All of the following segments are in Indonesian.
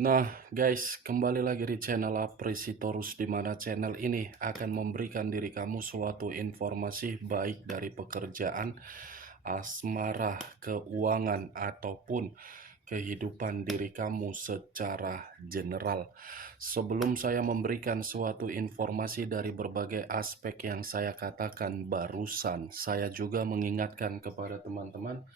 Nah, guys, kembali lagi di channel Apresitorus, di mana channel ini akan memberikan diri kamu suatu informasi baik dari pekerjaan, asmara, keuangan, ataupun kehidupan diri kamu secara general. Sebelum saya memberikan suatu informasi dari berbagai aspek yang saya katakan barusan, saya juga mengingatkan kepada teman-teman,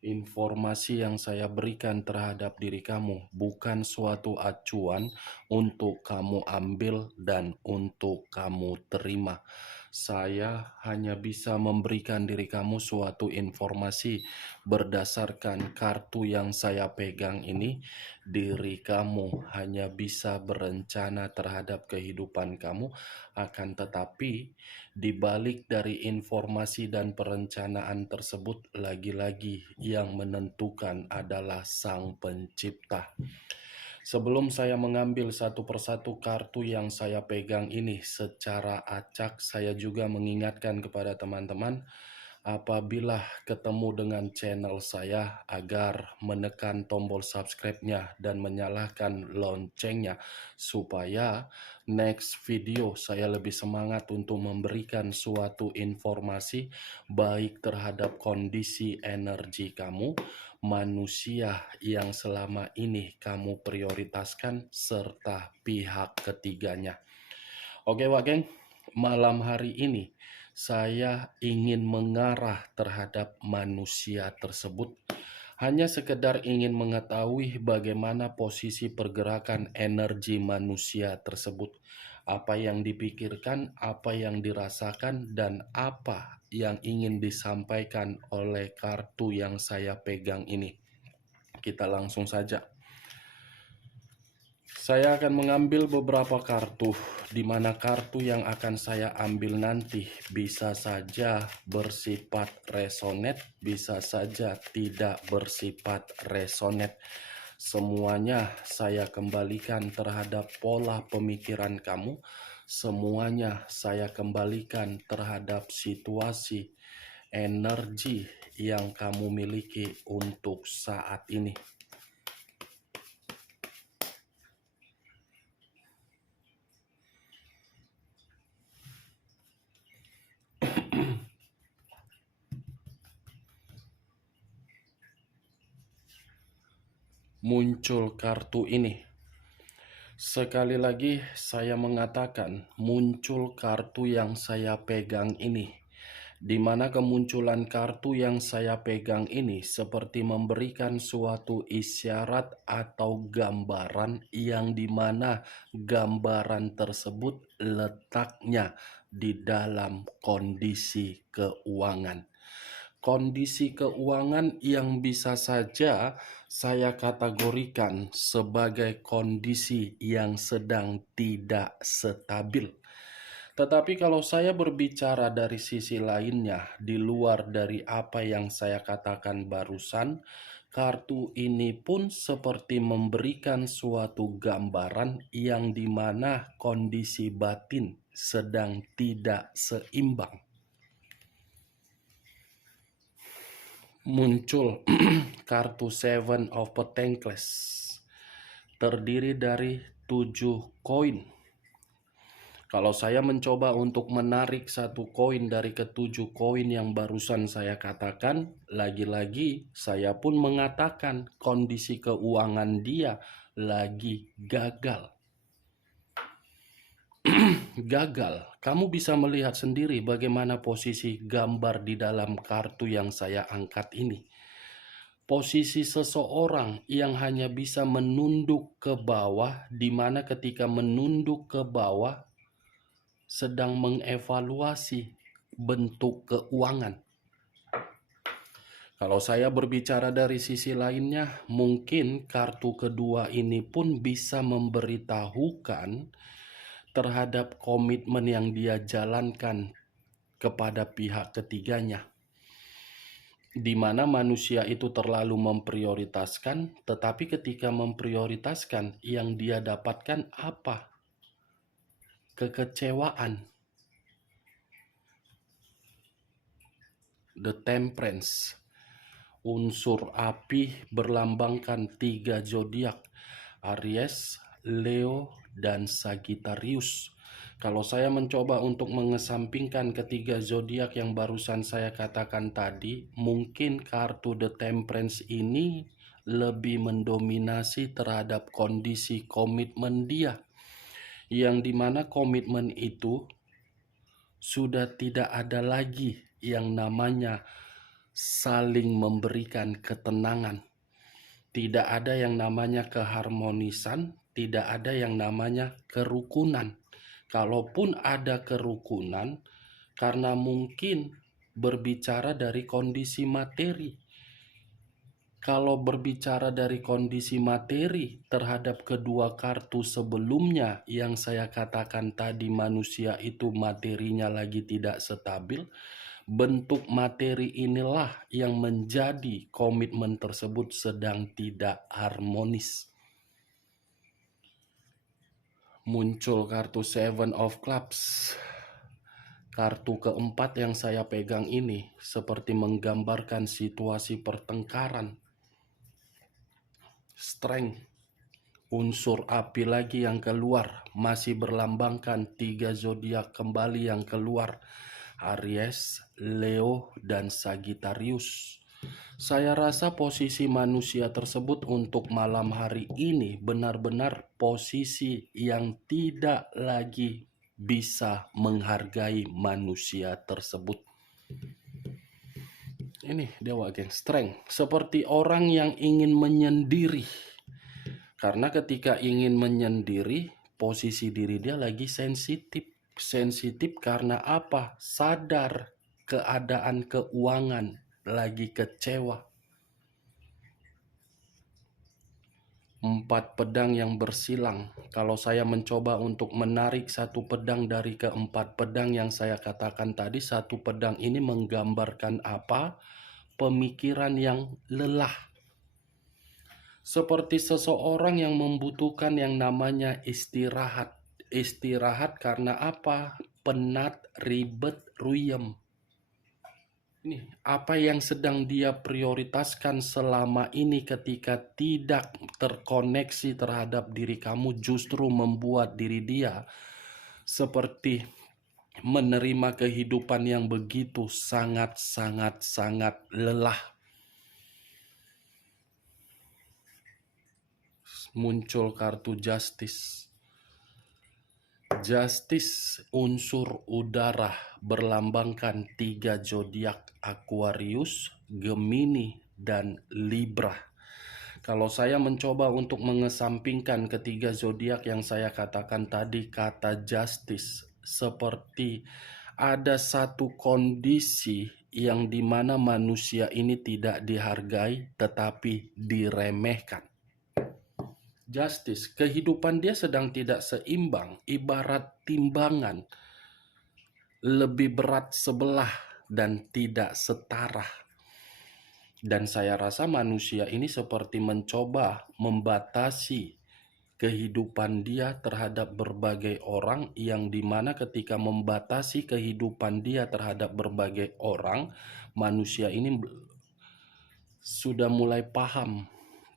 informasi yang saya berikan terhadap diri kamu bukan suatu acuan untuk kamu ambil dan untuk kamu terima. Saya hanya bisa memberikan diri kamu suatu informasi berdasarkan kartu yang saya pegang ini. Diri kamu hanya bisa berencana terhadap kehidupan kamu, akan tetapi di balik dari informasi dan perencanaan tersebut, lagi-lagi yang menentukan adalah Sang Pencipta. Sebelum saya mengambil satu persatu kartu yang saya pegang ini secara acak, saya juga mengingatkan kepada teman-teman, apabila ketemu dengan channel saya, agar menekan tombol subscribe-nya dan menyalakan loncengnya, supaya next video saya lebih semangat untuk memberikan suatu informasi baik terhadap kondisi energi kamu, manusia yang selama ini kamu prioritaskan, serta pihak ketiganya. Oke Wak Geng, malam hari ini saya ingin mengarah terhadap manusia tersebut. Hanya sekedar ingin mengetahui bagaimana posisi pergerakan energi manusia tersebut. Apa yang dipikirkan, apa yang dirasakan, dan apa yang ingin disampaikan oleh kartu yang saya pegang ini. Kita langsung saja. Saya akan mengambil beberapa kartu, di mana kartu yang akan saya ambil nanti bisa saja bersifat resonate, bisa saja tidak bersifat resonate. Semuanya saya kembalikan terhadap pola pemikiran kamu. Semuanya saya kembalikan terhadap situasi energi yang kamu miliki untuk saat ini. Muncul kartu ini. Sekali lagi saya mengatakan, muncul kartu yang saya pegang ini, di mana kemunculan kartu yang saya pegang ini seperti memberikan suatu isyarat atau gambaran, yang dimana gambaran tersebut letaknya di dalam kondisi keuangan. Kondisi keuangan yang bisa saja saya kategorikan sebagai kondisi yang sedang tidak stabil. Tetapi kalau saya berbicara dari sisi lainnya, di luar dari apa yang saya katakan barusan, kartu ini pun seperti memberikan suatu gambaran yang dimana kondisi batin sedang tidak seimbang. Muncul kartu Seven of Pentacles, terdiri dari 7 koin. Kalau saya mencoba untuk menarik satu koin dari ketujuh koin yang barusan saya katakan, lagi-lagi saya pun mengatakan kondisi keuangan dia lagi gagal. Gagal. Kamu bisa melihat sendiri bagaimana posisi gambar di dalam kartu yang saya angkat ini. Posisi seseorang yang hanya bisa menunduk ke bawah, di mana ketika menunduk ke bawah sedang mengevaluasi bentuk keuangan. Kalau saya berbicara dari sisi lainnya, mungkin kartu kedua ini pun bisa memberitahukan terhadap komitmen yang dia jalankan kepada pihak ketiganya, di mana manusia itu terlalu memprioritaskan, tetapi ketika memprioritaskan, yang dia dapatkan apa? Kekecewaan. The Temperance. Unsur api berlambangkan 3 zodiak. Aries, Leo, dan Sagittarius. Kalau saya mencoba untuk mengesampingkan ketiga zodiak yang barusan saya katakan tadi, mungkin kartu The Temperance ini lebih mendominasi terhadap kondisi komitmen dia, yang dimana komitmen itu sudah tidak ada lagi yang namanya saling memberikan ketenangan. Tidak ada yang namanya keharmonisan, tidak ada yang namanya kerukunan. Kalaupun ada kerukunan, karena mungkin berbicara dari kondisi materi. Kalau berbicara dari kondisi materi terhadap kedua kartu sebelumnya yang saya katakan tadi, manusia itu materinya lagi tidak stabil, bentuk materi inilah yang menjadi komitmen tersebut sedang tidak harmonis. Muncul kartu Seven of Clubs. Kartu keempat yang saya pegang ini seperti menggambarkan situasi pertengkaran. Strength, unsur api lagi yang keluar, masih berlambangkan 3 zodiak kembali yang keluar, Aries, Leo, dan Sagittarius. Saya rasa posisi manusia tersebut untuk malam hari ini benar-benar posisi yang tidak lagi bisa menghargai manusia tersebut. Ini Dewa Geng, Strength, seperti orang yang ingin menyendiri. Karena ketika ingin menyendiri, posisi diri dia lagi sensitif. Sensitif karena apa? Sadar keadaan keuangan, lagi kecewa. 4 pedang yang bersilang. Kalau saya mencoba untuk menarik satu pedang dari keempat pedang yang saya katakan tadi, satu pedang ini menggambarkan apa? Pemikiran yang lelah. Seperti seseorang yang membutuhkan yang namanya istirahat. Istirahat karena apa? Penat, ribet, ruyem. Ini apa yang sedang dia prioritaskan selama ini ketika tidak terkoneksi terhadap diri kamu justru membuat diri dia seperti menerima kehidupan yang begitu sangat lelah. Muncul kartu Justice. Justice, unsur udara, berlambangkan 3 zodiak, Aquarius, Gemini, dan Libra. Kalau saya mencoba untuk mengesampingkan ketiga zodiak yang saya katakan tadi, kata justice seperti ada satu kondisi yang dimana manusia ini tidak dihargai tetapi diremehkan. Justice, kehidupan dia sedang tidak seimbang, ibarat timbangan, lebih berat sebelah dan tidak setara. Dan saya rasa manusia ini seperti mencoba membatasi kehidupan dia terhadap berbagai orang, yang dimana ketika membatasi kehidupan dia terhadap berbagai orang, manusia ini sudah mulai paham,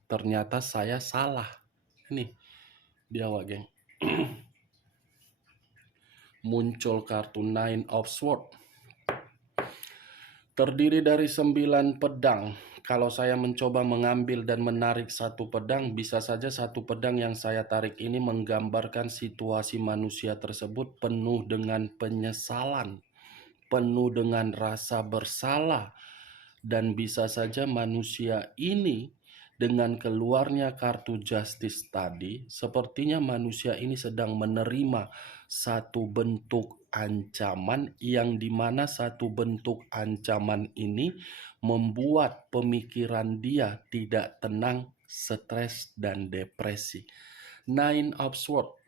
ternyata saya salah. Ini dia geng. Muncul kartu Nine of Swords. Terdiri dari 9 pedang. Kalau saya mencoba mengambil dan menarik satu pedang, bisa saja satu pedang yang saya tarik ini menggambarkan situasi manusia tersebut penuh dengan penyesalan, penuh dengan rasa bersalah. Dan bisa saja manusia ini dengan keluarnya kartu Justice tadi, sepertinya manusia ini sedang menerima satu bentuk ancaman, yang dimana satu bentuk ancaman ini membuat pemikiran dia tidak tenang, stres, dan depresi. Nine of Swords,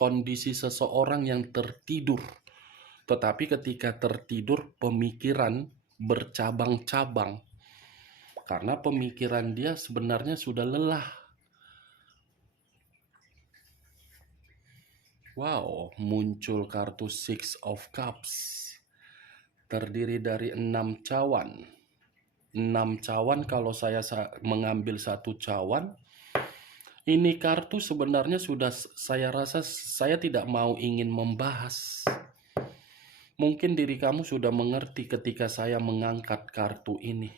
kondisi seseorang yang tertidur. Tetapi ketika tertidur, pemikiran bercabang-cabang. Karena pemikiran dia sebenarnya sudah lelah. Wow, muncul kartu Six of Cups. Terdiri dari 6 cawan. 6 cawan, kalau saya mengambil satu cawan, Ini kartu sebenarnya sudah saya rasa saya tidak mau ingin membahas. Mungkin diri kamu sudah mengerti ketika saya mengangkat kartu ini.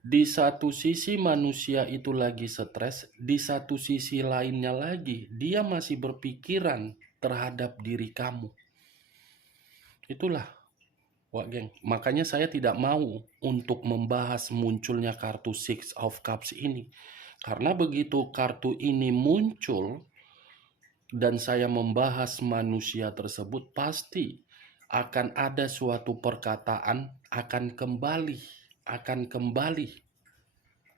Di satu sisi manusia itu lagi stres, di satu sisi lainnya lagi dia masih berpikiran terhadap diri kamu. Itulah, Wak Geng. Makanya saya tidak mau untuk membahas munculnya kartu Six of Cups ini. Karena begitu kartu ini muncul dan saya membahas manusia tersebut, pasti akan ada suatu perkataan akan kembali.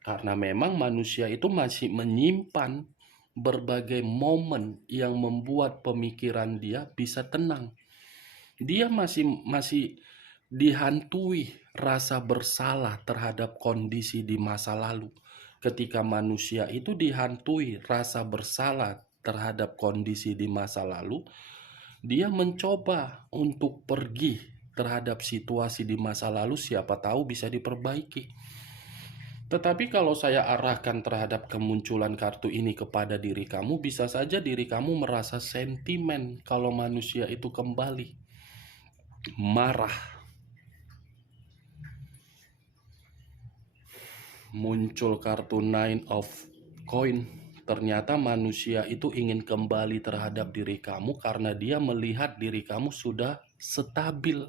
Karena memang manusia itu masih menyimpan berbagai momen yang membuat pemikiran dia bisa tenang. Dia masih dihantui rasa bersalah terhadap kondisi di masa lalu. Ketika manusia itu dihantui rasa bersalah terhadap kondisi di masa lalu, dia mencoba untuk pergi terhadap situasi di masa lalu, siapa tahu bisa diperbaiki. Tetapi kalau saya arahkan terhadap kemunculan kartu ini kepada diri kamu, bisa saja diri kamu merasa sentimen kalau manusia itu kembali. Marah. Muncul kartu Nine of Coin. Ternyata manusia itu ingin kembali terhadap diri kamu karena dia melihat diri kamu sudah stabil,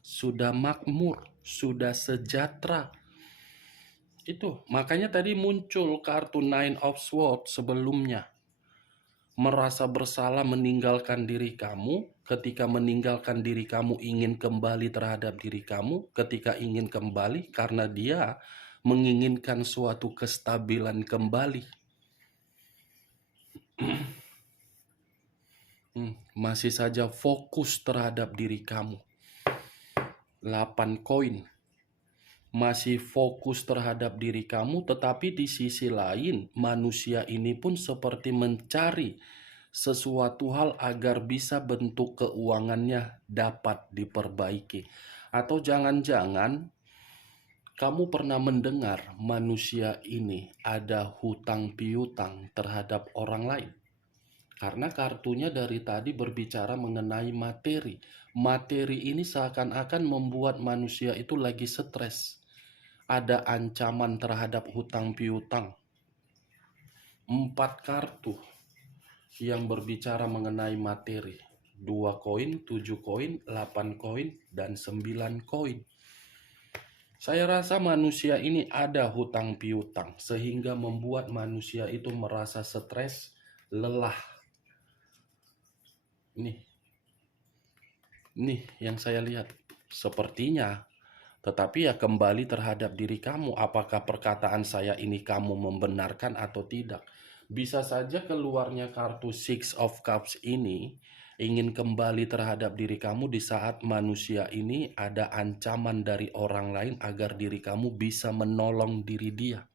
sudah makmur, sudah sejahtera. Itu makanya tadi muncul kartu Nine of Swords sebelumnya. Merasa bersalah meninggalkan diri kamu. Ketika meninggalkan diri kamu ingin kembali terhadap diri kamu. Ketika ingin kembali karena dia menginginkan suatu kestabilan kembali. Masih saja fokus terhadap diri kamu. 8 koin. Masih fokus terhadap diri kamu, tetapi di sisi lain manusia ini pun seperti mencari sesuatu hal agar bisa bentuk keuangannya dapat diperbaiki. Atau jangan-jangan kamu pernah mendengar manusia ini ada hutang piutang terhadap orang lain. Karena kartunya dari tadi berbicara mengenai materi. Materi ini seakan-akan membuat manusia itu lagi stres. Ada ancaman terhadap hutang piutang. 4 kartu yang berbicara mengenai materi. 2 koin, 7 koin, 8 koin, dan 9 koin. Saya rasa manusia ini ada hutang piutang sehingga membuat manusia itu merasa stres, lelah. Nih yang saya lihat. Sepertinya. Tetapi ya kembali terhadap diri kamu, apakah perkataan saya ini kamu membenarkan atau tidak. Bisa saja keluarnya kartu Six of Cups ini ingin kembali terhadap diri kamu di saat manusia ini ada ancaman dari orang lain agar diri kamu bisa menolong diri dia.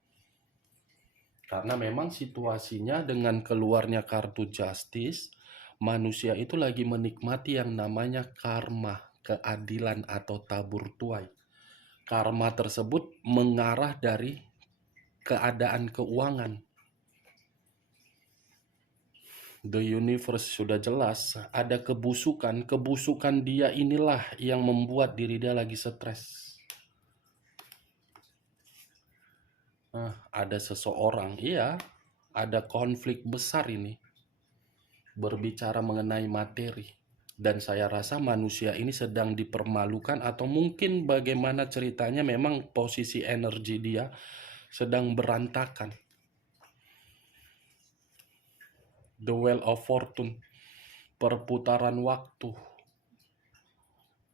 Karena memang situasinya dengan keluarnya kartu Justice, manusia itu lagi menikmati yang namanya karma, keadilan atau tabur tuai. Karma tersebut mengarah dari keadaan keuangan. The universe sudah jelas, ada kebusukan. Kebusukan dia inilah yang membuat diri dia lagi stres. Ada seseorang, iya, ada konflik besar ini. Berbicara mengenai materi. Dan saya rasa manusia ini sedang dipermalukan atau mungkin bagaimana ceritanya memang posisi energi dia sedang berantakan. The Wheel of Fortune, perputaran waktu.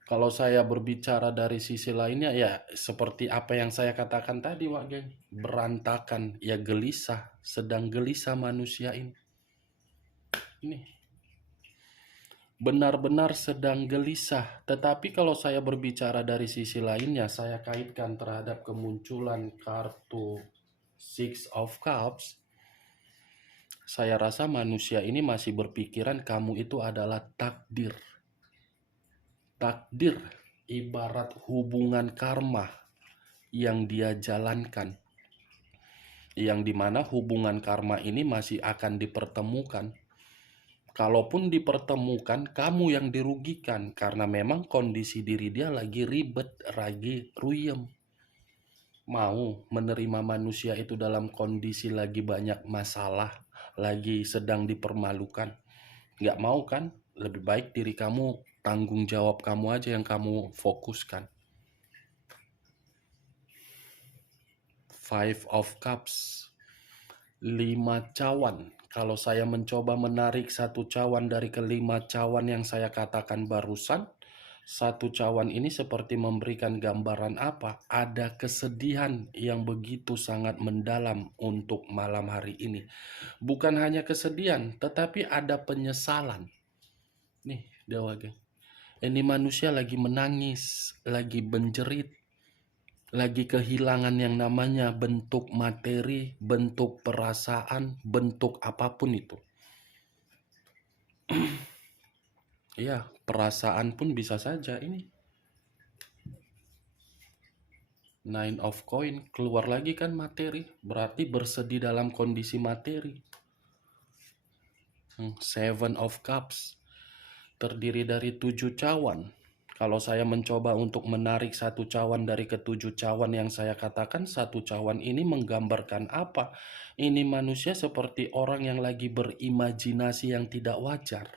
Kalau saya berbicara dari sisi lainnya ya seperti apa yang saya katakan tadi, Wak Geng. Berantakan, ya gelisah, sedang gelisah manusia ini. Benar-benar sedang gelisah. Tetapi kalau saya berbicara dari sisi lainnya, saya kaitkan terhadap kemunculan kartu Six of Cups. Saya rasa manusia ini masih berpikiran kamu itu adalah takdir. Takdir ibarat hubungan karma yang dia jalankan. yang dimana hubungan karma ini masih akan dipertemukan. Kalaupun dipertemukan, kamu yang dirugikan karena memang kondisi diri dia lagi ribet, lagi ruyem. Mau menerima manusia itu dalam kondisi lagi banyak masalah, lagi sedang dipermalukan. Nggak mau kan? Lebih baik diri kamu, tanggung jawab kamu aja yang kamu fokuskan. Five of Cups, 5 cawan. Kalau saya mencoba menarik satu cawan dari kelima cawan yang saya katakan barusan, satu cawan ini seperti memberikan gambaran apa? Ada kesedihan yang begitu sangat mendalam untuk malam hari ini. Bukan hanya kesedihan, tetapi ada penyesalan. Nih, Dewa Geng. Ini manusia lagi menangis, lagi menjerit, lagi kehilangan yang namanya bentuk materi, bentuk perasaan, bentuk apapun itu. Ya, perasaan pun bisa saja ini. Nine of Coin, keluar lagi kan materi, berarti bersedih dalam kondisi materi. Seven of Cups, terdiri dari 7 cawan. Kalau saya mencoba untuk menarik satu cawan dari ketujuh cawan yang saya katakan, satu cawan ini menggambarkan apa? Ini manusia seperti orang yang lagi berimajinasi yang tidak wajar.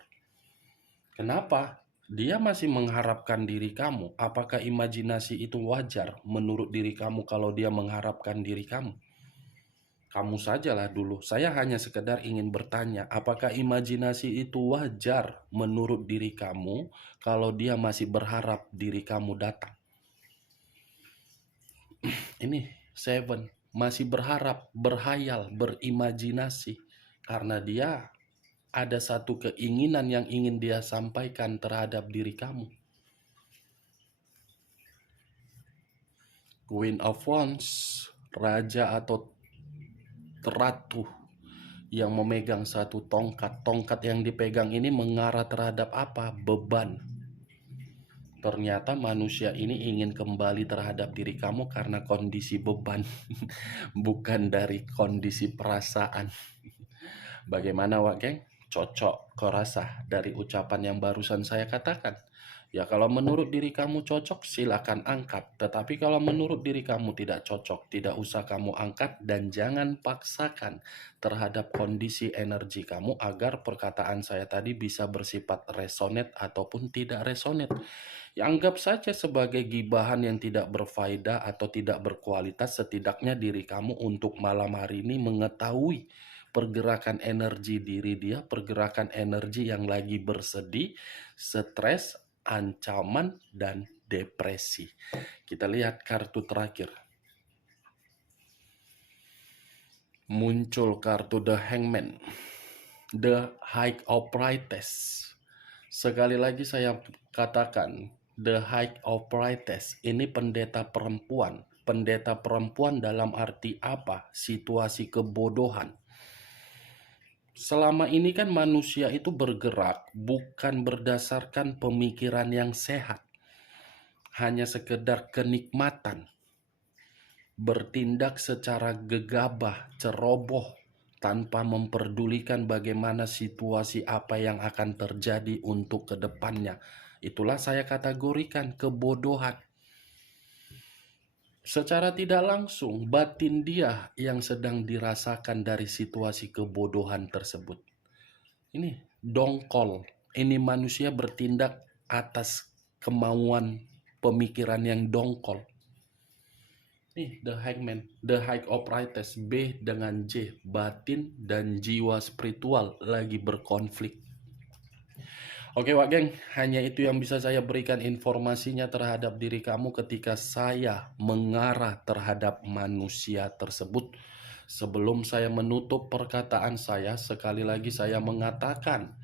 Kenapa? Dia masih mengharapkan diri kamu. Apakah imajinasi itu wajar menurut diri kamu kalau dia mengharapkan diri kamu? Kamu sajalah dulu. Saya hanya sekedar ingin bertanya, apakah imajinasi itu wajar menurut diri kamu kalau dia masih berharap diri kamu datang? Ini Seven masih berharap, berhayal, berimajinasi karena dia ada satu keinginan yang ingin dia sampaikan terhadap diri kamu. Queen of Wands, raja atau ratu yang memegang satu tongkat. Tongkat yang dipegang ini mengarah terhadap apa? Beban. Ternyata manusia ini ingin kembali terhadap diri kamu karena kondisi beban, bukan dari kondisi perasaan. Bagaimana Wak Geng? Cocok kau rasa dari ucapan yang barusan saya katakan? Ya kalau menurut diri kamu cocok silakan angkat. Tetapi kalau menurut diri kamu tidak cocok, tidak usah kamu angkat dan jangan paksakan terhadap kondisi energi kamu agar perkataan saya tadi bisa bersifat resonate ataupun tidak resonate. Ya, anggap saja sebagai gibahan yang tidak berfaedah atau tidak berkualitas, setidaknya diri kamu untuk malam hari ini mengetahui pergerakan energi diri dia, pergerakan energi yang lagi bersedih, stres, ancaman, dan depresi. Kita lihat kartu terakhir. Muncul kartu The Hangman, The High of Priestess. Sekali lagi saya katakan, The High of Priestess ini pendeta perempuan. Pendeta perempuan dalam arti apa? Situasi kebodohan. Selama ini kan manusia itu bergerak bukan berdasarkan pemikiran yang sehat. Hanya sekedar kenikmatan. Bertindak secara gegabah, ceroboh, tanpa memperdulikan bagaimana situasi apa yang akan terjadi untuk kedepannya. Itulah saya kategorikan kebodohan. Secara tidak langsung, batin dia yang sedang dirasakan dari situasi kebodohan tersebut. Ini dongkol. Ini manusia bertindak atas kemauan pemikiran yang dongkol. Nih, The Hangman, The High of Priestess, B dengan J, batin dan jiwa spiritual lagi berkonflik. Oke Wak Geng, hanya itu yang bisa saya berikan informasinya terhadap diri kamu ketika saya mengarah terhadap manusia tersebut. Sebelum saya menutup perkataan saya, sekali lagi saya mengatakan,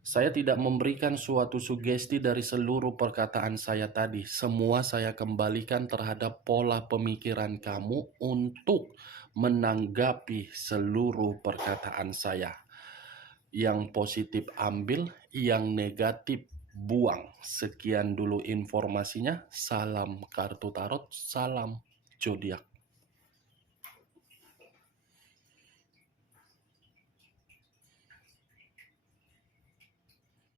saya tidak memberikan suatu sugesti dari seluruh perkataan saya tadi. Semua saya kembalikan terhadap pola pemikiran kamu untuk menanggapi seluruh perkataan saya. Yang positif ambil, yang negatif buang. Sekian dulu informasinya. Salam kartu tarot, salam zodiak.